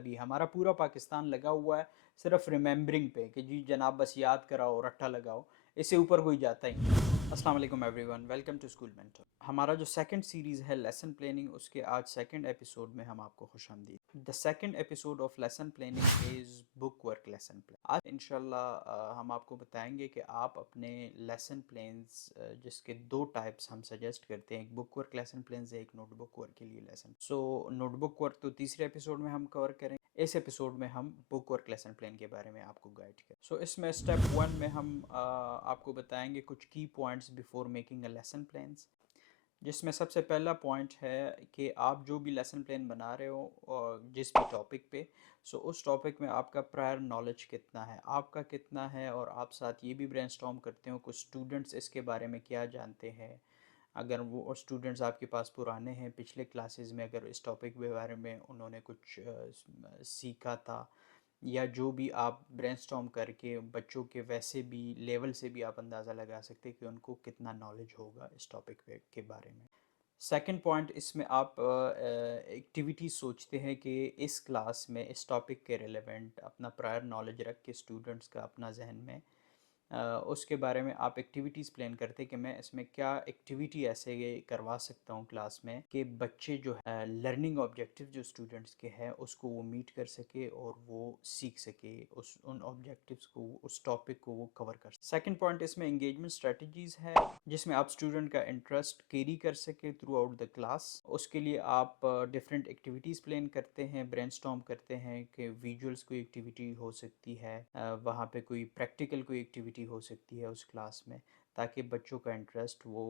अभी हमारा पूरा पाकिस्तान लगा हुआ है सिर्फ रिमेंबरिंग पे कि जी जनाब बस याद कराओ रट्टा लगाओ, इससे ऊपर कोई जाता ही नहीं। अस्सलाम वालेकुम everyone, welcome to school mentor. हमारा जो सेकंड सीरीज़ है लेसन प्लानिंग, उसके आज सेकंड एपिसोड में हम आपको खुशामदीद। The second episode of lesson planning is book work lesson plan. आज इंशाल्लाह हम आपको बताएंगे कि आप अपने लेसन प्लान्स, जिसके दो टाइप्स हम सजेस्ट करते हैं, एक बुक वर्क लेसन प्लान्स है, एक नोटबुक वर्क के लिए लेसन। सो नोटबुक वर्क तो तीसरे एपिसोड में हम कवर करेंगे, इस एपिसोड में हम बुक वर्क लेसन प्लान के बारे में आपको गाइड करें। सो इसमें स्टेप 1 में हम आपको बताएंगे कुछ की points before making a lesson plans, जिसमें सबसे पहला पॉइंट है कि आप जो भी लेसन प्लान बना रहे हो और जिस भी टॉपिक पे, सो उस टॉपिक में आपका प्रायर नॉलेज कितना है, आपका कितना है, और आप साथ ये भी ब्रेनस्टॉर्म करते हो कुछ स्टूडेंट्स इसके बारे में क्या जानते हैं। अगर वो स्टूडेंट्स आपके पास पुराने हैं, पिछले क्लासेस में अगर इस टॉपिक के बारे में उन्होंने कुछ सीखा था, या जो भी आप ब्रेनस्टॉर्म करके बच्चों के वैसे भी लेवल से भी आप अंदाज़ा लगा सकते हैं कि उनको कितना नॉलेज होगा इस टॉपिक के बारे में। सेकंड पॉइंट, इसमें आप एक्टिविटी सोचते हैं कि इस क्लास में इस टॉपिक के रिलेवेंट अपना प्रायर नॉलेज रख के स्टूडेंट्स का अपना जहन में उसके बारे में आप एक्टिविटीज़ प्लान करते हैं कि मैं इसमें क्या एक्टिविटी ऐसे करवा सकता हूँ क्लास में कि बच्चे जो है लर्निंग ऑब्जेक्टिव जो स्टूडेंट्स के हैं उसको वो मीट कर सके और वो सीख सके, उस उन ऑब्जेक्टिव्स को, उस टॉपिक को वो कवर कर सके। सेकंड पॉइंट, इसमें एंगेजमेंट स्ट्रेटजीज़ है जिसमें आप स्टूडेंट का इंटरेस्ट कैरी कर सके थ्रू आउट द क्लास। उसके लिए आप डिफरेंट एक्टिविटीज़ प्लान करते हैं, ब्रेनस्टॉर्म करते हैं कि विजुअल्स कोई एक्टिविटी हो सकती है, वहाँ पे कोई प्रैक्टिकल कोई एक्टिविटी हो सकती है उस क्लास में, ताकि बच्चों का इंटरेस्ट वो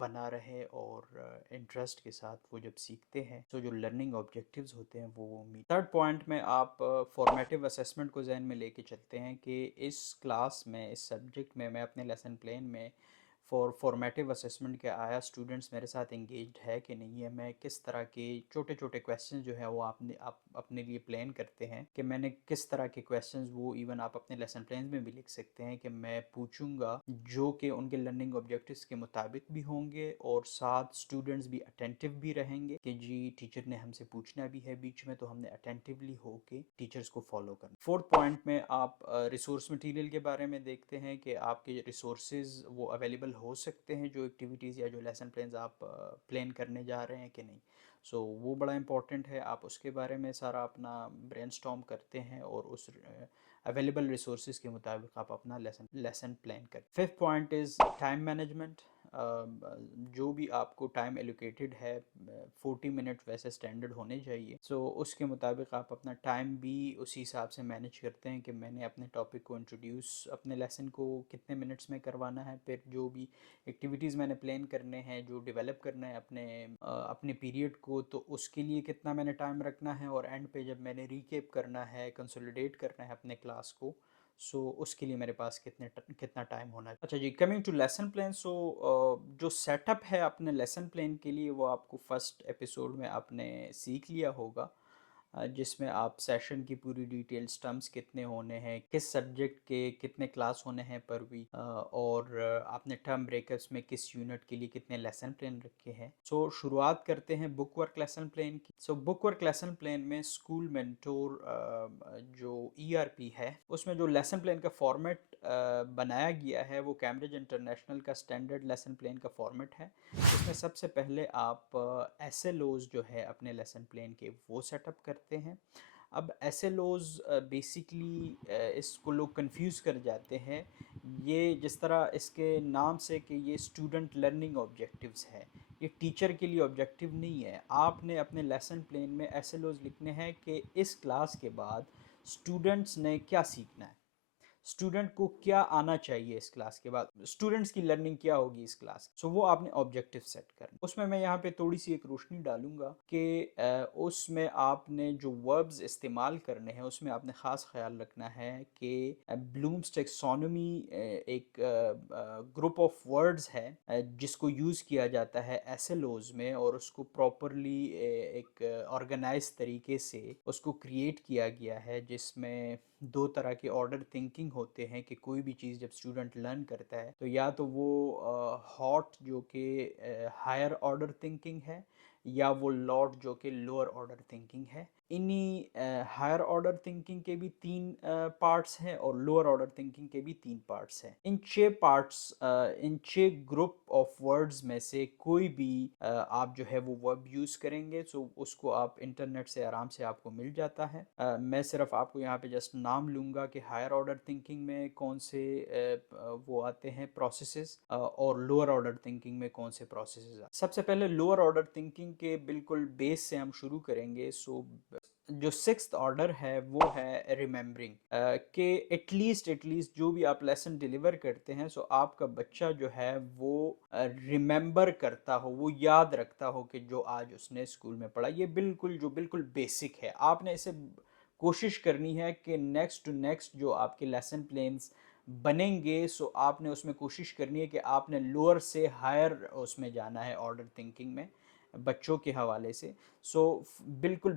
बना रहे और इंटरेस्ट के साथ वो जब सीखते हैं तो जो लर्निंग ऑब्जेक्टिव्स होते हैं वो मीट। थर्ड पॉइंट में आप फॉर्मेटिव असेसमेंट को जहन में लेके चलते हैं कि इस क्लास में, इस सब्जेक्ट में, मैं अपने लेसन प्लान में फॉर्मेटिव असेसमेंट के आया स्टूडेंट्स मेरे साथ इंगेज्ड है कि नहीं है, मैं किस तरह के छोटे छोटे क्वेश्चन जो है वो आप अपने लिए प्लान करते हैं कि मैंने किस तरह के क्वेश्चंस, वो इवन आप अपने लेसन प्लान में भी लिख सकते हैं कि मैं पूछूंगा जो कि उनके लर्निंग ऑब्जेक्टिव्स के मुताबिक भी होंगे और साथ स्टूडेंट्स भी अटेंटिव भी रहेंगे कि जी टीचर ने हमसे पूछना भी है बीच में, तो हमने अटेंटिवली होके टीचर्स को फॉलो करना। फोर्थ पॉइंट में आप रिसोर्स मटेरियल के बारे में देखते हैं कि आपके रिसोर्सेज वो अवेलेबल हो सकते हैं जो एक्टिविटीज़ या जो लेसन प्लान्स आप प्लान करने जा रहे हैं कि नहीं। सो वो बड़ा इंपॉर्टेंट है, आप उसके बारे में सारा अपना ब्रेनस्टॉर्म करते हैं और उस अवेलेबल रिसोर्सेज के मुताबिक आप अपना लेसन प्लान करें। Fifth point is time management. जो भी आपको टाइम एलोकेटेड है, 40 मिनट वैसे स्टैंडर्ड होने चाहिए, सो उसके मुताबिक आप अपना टाइम भी उसी हिसाब से मैनेज करते हैं कि मैंने अपने टॉपिक को इंट्रोड्यूस, अपने लेसन को कितने मिनट्स में करवाना है, फिर जो भी एक्टिविटीज़ मैंने प्लान करने हैं, जो डेवलप करना है अपने पीरियड को, तो उसके लिए कितना मैंने टाइम रखना है, और एंड पे जब मैंने रीकेप करना है, कंसोलिडेट करना है अपने क्लास को, सो उसके लिए मेरे पास कितना टाइम होना है। अच्छा जी, कमिंग टू लेसन प्लान, सो जो सेटअप है अपने लेसन प्लान के लिए वो आपको फर्स्ट एपिसोड में आपने सीख लिया होगा, जिसमें आप सेशन की पूरी डिटेल्स, टर्म्स कितने होने हैं, किस सब्जेक्ट के कितने क्लास होने हैं पर वीक, और आपने टर्म ब्रेकअप्स में किस यूनिट के लिए कितने लेसन प्लान रखे हैं। सो शुरुआत करते हैं बुक वर्क लेसन प्लान की। So book work lesson plan में स्कूल मेंटोर जो ईआरपी है उसमें जो लेसन प्लान का फॉर्मेट बनाया गया है वो कैम्ब्रिज इंटरनेशनल का स्टैंडर्ड लेसन प्लान का फॉर्मेट है। इसमें सबसे पहले आप एसएलओज जो है अपने लेसन प्लान के वो सेटअप करते हैं। अब एसएलओज बेसिकली इसको लोग कंफ्यूज कर जाते हैं, ये जिस तरह इसके नाम से कि ये स्टूडेंट लर्निंग ऑब्जेक्टिव्स है, ये टीचर के लिए ऑब्जेक्टिव नहीं है। आपने अपने लेसन प्लान में एसएलओज लिखने हैं कि इस क्लास के बाद स्टूडेंट्स ने क्या सीखना है, स्टूडेंट को क्या आना चाहिए इस क्लास के बाद, स्टूडेंट्स की लर्निंग क्या होगी इस क्लास। सो वो आपने ऑब्जेक्टिव सेट करना। उसमें मैं यहाँ पे थोड़ी सी एक रोशनी डालूंगा कि उसमें आपने जो वर्ब्स इस्तेमाल करने हैं उसमें आपने ख़ास ख्याल रखना है कि ब्लूम्स टेक्सोनोमी एक ग्रुप ऑफ वर्ड्स है जिसको यूज़ किया जाता है एसएलओज में, और उसको प्रॉपरली एक ऑर्गेनाइज तरीके से उसको क्रिएट किया गया है, जिसमें दो तरह के ऑर्डर थिंकिंग होते हैं कि कोई भी चीज़ जब स्टूडेंट लर्न करता है तो या तो वो हॉट जो कि हायर ऑर्डर थिंकिंग है, या वो लॉट जो कि लोअर ऑर्डर थिंकिंग है। इन्हीं हायर ऑर्डर थिंकिंग के भी तीन पार्ट्स हैं और लोअर ऑर्डर थिंकिंग के भी तीन पार्ट्स हैं। इन 6 parts, in 6 group of words में से कोई भी आप जो है वो वर्ब यूज़ करेंगे तो उसको आप इंटरनेट से आराम से आपको मिल जाता है। मैं सिर्फ आपको यहाँ पे जस्ट नाम लूँगा कि हायर ऑर्डर थिंकिंग में कौन से वो आते हैं प्रोसेसेस और लोअर ऑर्डर थिंकिंग में कौन से प्रोसेसेस आते हैं। सबसे पहले लोअर ऑर्डर थिंकिंग के बिल्कुल बेस से हम शुरू करेंगे। सो जो सिक्स्थ ऑर्डर है वो है रिमेम्बरिंग, कि एटलीस्ट जो भी आप लेसन डिलीवर करते हैं सो आपका बच्चा जो है वो रिमेम्बर करता हो, वो याद रखता हो कि जो आज उसने स्कूल में पढ़ा। ये बिल्कुल बेसिक है। आपने इसे कोशिश करनी है कि नेक्स्ट टू नेक्स्ट जो आपके लेसन प्लान्स बनेंगे सो आपने उसमें कोशिश करनी है कि आपने लोअर से हायर उसमें जाना है ऑर्डर थिंकिंग में बच्चों के हवाले से। सो बिल्कुल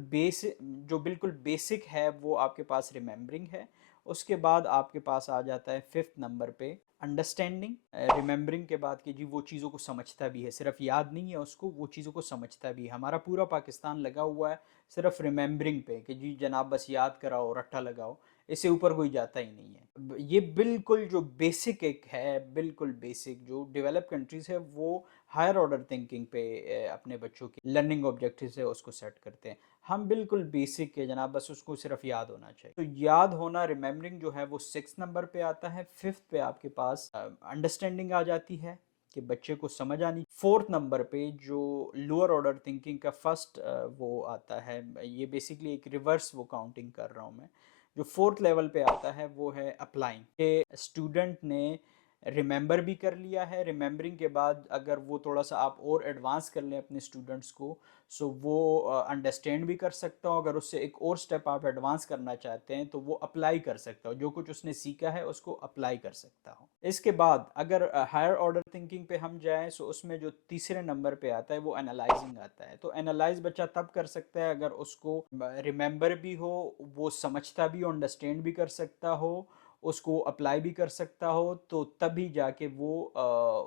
बेसिक है वो आपके पास रिमेम्बरिंग है। उसके बाद आपके पास आ जाता है फिफ्थ नंबर पे अंडरस्टैंडिंग। रिमेम्बरिंग के बाद कि जी वो चीज़ों को समझता भी है, सिर्फ याद नहीं है उसको, वो चीज़ों को समझता भी है। हमारा पूरा पाकिस्तान लगा हुआ है सिर्फ रिमेम्बरिंग पे कि जी जनाब बस याद कराओ, रट्टा लगाओ, इससे ऊपर कोई जाता ही नहीं है। ये बिल्कुल जो बेसिक एक है, बिल्कुल बेसिक जो डेवलप कंट्रीज़ है वो हायर ऑर्डर थिंकिंग पे अपने बच्चों की लर्निंग ऑब्जेक्टिव्स है उसको सेट करते हैं। हम बिल्कुल बेसिक के जनाब बस उसको सिर्फ याद होना चाहिए। तो याद होना, रिमेम्बरिंग जो है वो 6 नंबर पे आता है। फिफ्थ पे आपके पास अंडरस्टैंडिंग आ जाती है कि बच्चे को समझ आनी। फोर्थ नंबर पे जो लोअर ऑर्डर थिंकिंग का फर्स्ट वो आता है, ये बेसिकली एक रिवर्स वो काउंटिंग कर रहा हूँ मैं। जो फोर्थ लेवल पे आता है वो है अप्लाइंग, कि स्टूडेंट ने रिमेंबर भी कर लिया है। रिमेंबरिंग के बाद अगर वो थोड़ा सा आप और एडवांस कर लें अपने स्टूडेंट्स को सो वो अंडरस्टैंड भी कर सकता हो। अगर उससे एक और स्टेप आप एडवांस करना चाहते हैं तो वो अप्लाई कर सकता हो, जो कुछ उसने सीखा है उसको अप्लाई कर सकता हो। इसके बाद अगर हायर ऑर्डर थिंकिंग पे हम जाएं सो उसमें जो तीसरे नंबर पे आता है वो एनालाइजिंग आता है। तो एनालाइज बच्चा तब कर सकता है अगर उसको रिमेंबर भी हो, वो समझता भी हो, अंडरस्टैंड भी कर सकता हो, उसको अप्लाई भी कर सकता हो, तो तभी जाके वो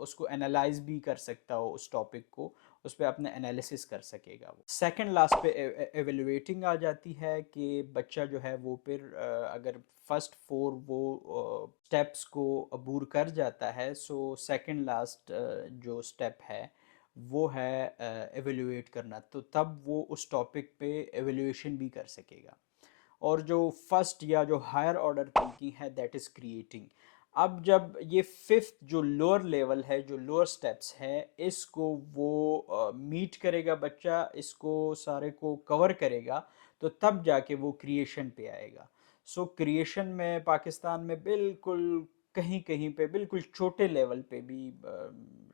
उसको एनालाइज भी कर सकता हो, उस टॉपिक को उस पर अपने एनालिसिस कर सकेगा। वो सेकंड लास्ट पे एवेलुएटिंग आ जाती है कि बच्चा जो है वो फिर अगर फर्स्ट 4 वो स्टेप्स को अबूर कर जाता है सो सेकंड लास्ट जो स्टेप है वो है एवेलुएट करना। तो तब वो उस टॉपिक पे एवेलुएशन भी कर सकेगा। और जो फर्स्ट या जो हायर ऑर्डर थिंकिंग है दैट इज़ क्रिएटिंग। अब जब ये फिफ्थ जो लोअर लेवल है, जो लोअर स्टेप्स है, इसको वो मीट करेगा बच्चा, इसको सारे को कवर करेगा, तो तब जाके वो क्रिएशन पे आएगा। सो क्रिएशन में पाकिस्तान में बिल्कुल कहीं कहीं पे बिल्कुल छोटे लेवल पे भी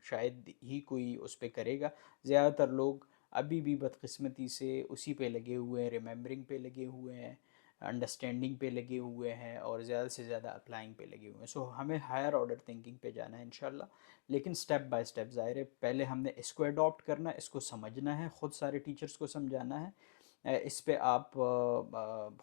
शायद ही कोई उस पे करेगा। ज़्यादातर लोग अभी भी बदकिस्मती से उसी पे लगे हुए हैं, रिमेंबरिंग पे लगे हुए हैं, अंडरस्टैंडिंग पे लगे हुए हैं और ज़्यादा से ज़्यादा अप्लाइंग पे लगे हुए हैं। सो हमें हायर ऑर्डर थिंकिंग पे जाना है इंशाल्लाह, लेकिन स्टेप बाय स्टेप। ज़ाहिर है पहले हमने इसको अडॉप्ट करना है, इसको समझना है, ख़ुद सारे टीचर्स को समझाना है। इस पे आप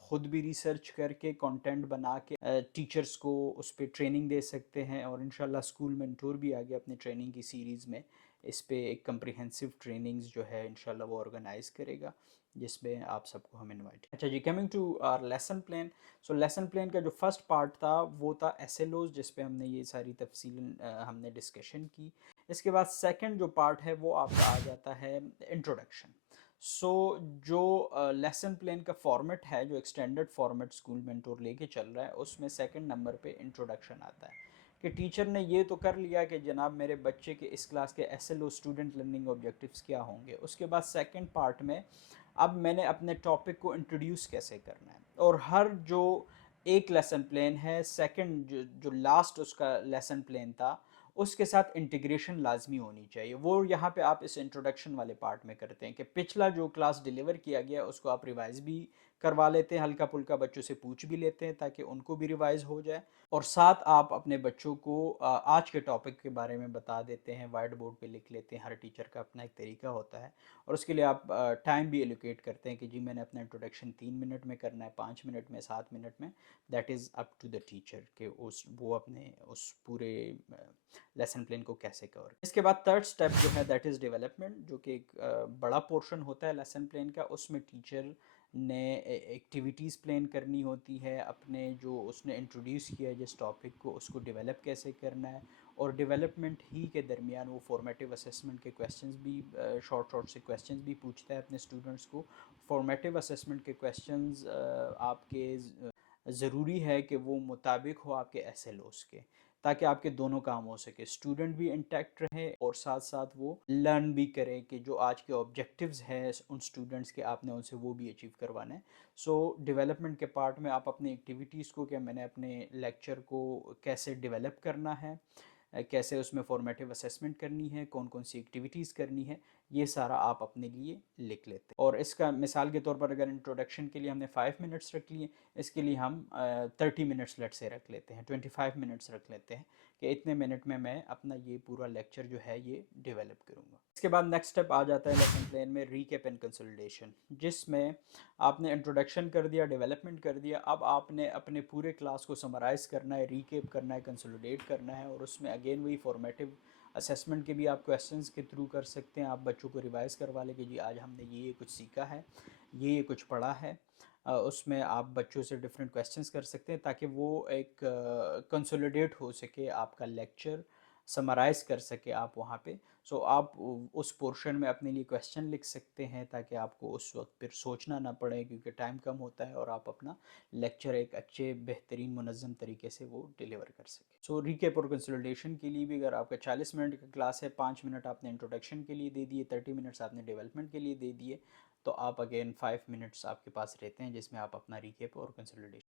ख़ुद भी रिसर्च करके कंटेंट बना के टीचर्स को उस पर ट्रेनिंग दे सकते हैं। और इंशाल्लाह स्कूल मेंटोर भी आगे अपने ट्रेनिंग की सीरीज़ में इस पे एक कम्प्रिहेंसिव ट्रेनिंग्स जो है इंशाल्लाह वो ऑर्गेनाइज़ करेगा, जिसमें आप सबको हम इनवाइट। अच्छा जी, coming to our lesson plan. So lesson plan का जो फर्स्ट पार्ट था वो था एसएलओज, जिस पे हमने ये सारी तफसीलन हमने डिस्कशन की। इसके बाद सेकंड जो पार्ट है वो आपका आ जाता है इंट्रोडक्शन। सो जो लेसन प्लान का फॉर्मेट है, जो एक्सटेंडेड फॉर्मेट स्कूल मेंटोर लेके चल रहा है, उसमें सेकंड नंबर पे इंट्रोडक्शन आता है कि टीचर ने ये तो कर लिया कि जनाब मेरे बच्चे के इस क्लास के एसएलओ स्टूडेंट लर्निंग ऑब्जेक्टिव्स क्या होंगे। उसके बाद सेकंड पार्ट में अब मैंने अपने टॉपिक को इंट्रोड्यूस कैसे करना है। और हर जो एक लेसन प्लान है, सेकंड जो लास्ट उसका लेसन प्लान था उसके साथ इंटीग्रेशन लाजमी होनी चाहिए। वो यहाँ पे आप इस इंट्रोडक्शन वाले पार्ट में करते हैं कि पिछला जो क्लास डिलीवर किया गया उसको आप रिवाइज भी करवा लेते हैं, हल्का फुल्का बच्चों से पूछ भी लेते हैं ताकि उनको भी रिवाइज हो जाए। और साथ आप अपने बच्चों को आज के टॉपिक के बारे में बता देते हैं, वाइट बोर्ड पे लिख लेते हैं। हर टीचर का अपना एक तरीका होता है और उसके लिए आप टाइम भी एलोकेट करते हैं कि जी मैंने अपना इंट्रोडक्शन 3 मिनट में करना है, 5 मिनट में, 7 मिनट में। That is up to the teacher कि वो अपने उस पूरे लेसन प्लान को कैसे कवर। इसके बाद थर्ड स्टेप जो है दैट इज़ डेवलपमेंट, जो कि एक बड़ा पोर्शन होता है लेसन प्लान का। उसमें टीचर ने एक्टिविटीज़ प्लान करनी होती है, अपने जो उसने इंट्रोड्यूस किया है जिस टॉपिक को उसको डेवलप कैसे करना है, और डेवलपमेंट ही के दरमियान वो फॉर्मेटिव असेसमेंट के क्वेश्चंस भी शॉर्ट शॉर्ट से क्वेश्चंस भी पूछता है अपने स्टूडेंट्स को। फॉर्मेटिव असेसमेंट के क्वेश्चंस आपके ज़रूरी है कि वो मुताबिक हो आपके एसएलओस के, ताकि आपके दोनों काम हो सके, स्टूडेंट भी इंटैक्ट रहे और साथ साथ वो लर्न भी करे कि जो आज के ऑब्जेक्टिव्स हैं उन स्टूडेंट्स के आपने उनसे वो भी अचीव करवाना है। सो डेवलपमेंट के पार्ट में आप अपनी एक्टिविटीज़ को, क्या मैंने अपने लेक्चर को कैसे डेवलप करना है, कैसे उसमें फॉर्मेटिव असेसमेंट करनी है, कौन कौन सी एक्टिविटीज़ करनी है, ये सारा आप अपने लिए लिख लेते हैं। और इसका मिसाल के तौर पर अगर इंट्रोडक्शन के लिए हमने 5 मिनट्स रख लिए, इसके लिए हम 30 मिनट्स लेट से रख लेते हैं, 25 मिनट्स रख लेते हैं कि इतने मिनट में मैं अपना ये पूरा लेक्चर जो है ये डेवलप करूँगा। इसके बाद नेक्स्ट स्टेप आ जाता है लेसन प्लान में रीकैप एंड कंसोलिडेशन, जिसमें आपने इंट्रोडक्शन कर दिया, डेवलपमेंट कर दिया, अब आपने अपने पूरे क्लास को समराइज़ करना है, रीकैप करना है, कंसोलिडेट करना है, और उसमें अगेन वही फॉर्मेटिव असेसमेंट के भी आप क्वेश्चंस के थ्रू कर सकते हैं। आप बच्चों को रिवाइज़ करवा लें कि जी आज हमने ये कुछ सीखा है, ये कुछ पढ़ा है। उसमें आप बच्चों से डिफरेंट क्वेश्चंस कर सकते हैं ताकि वो एक कंसोलिडेट हो सके, आपका लेक्चर समराइज़ कर सके आप वहाँ पे। सो आप उस पोर्शन में अपने लिए क्वेश्चन लिख सकते हैं ताकि आपको उस वक्त फिर सोचना ना पड़े, क्योंकि टाइम कम होता है, और आप अपना लेक्चर एक अच्छे बेहतरीन मुनज़्ज़म तरीके से वो डिलीवर कर सकें। सो रीकैप और कंसोलिडेशन के लिए भी, अगर आपका 40 मिनट का क्लास है, 5 मिनट आपने इंट्रोडक्शन के लिए दे दिए, 30 मिनट्स आपने डेवलपमेंट के लिए दे दिए, तो आप अगेन 5 मिनट्स आपके पास रहते हैं जिसमें आप अपना रीकैप और कंसोलिडेशन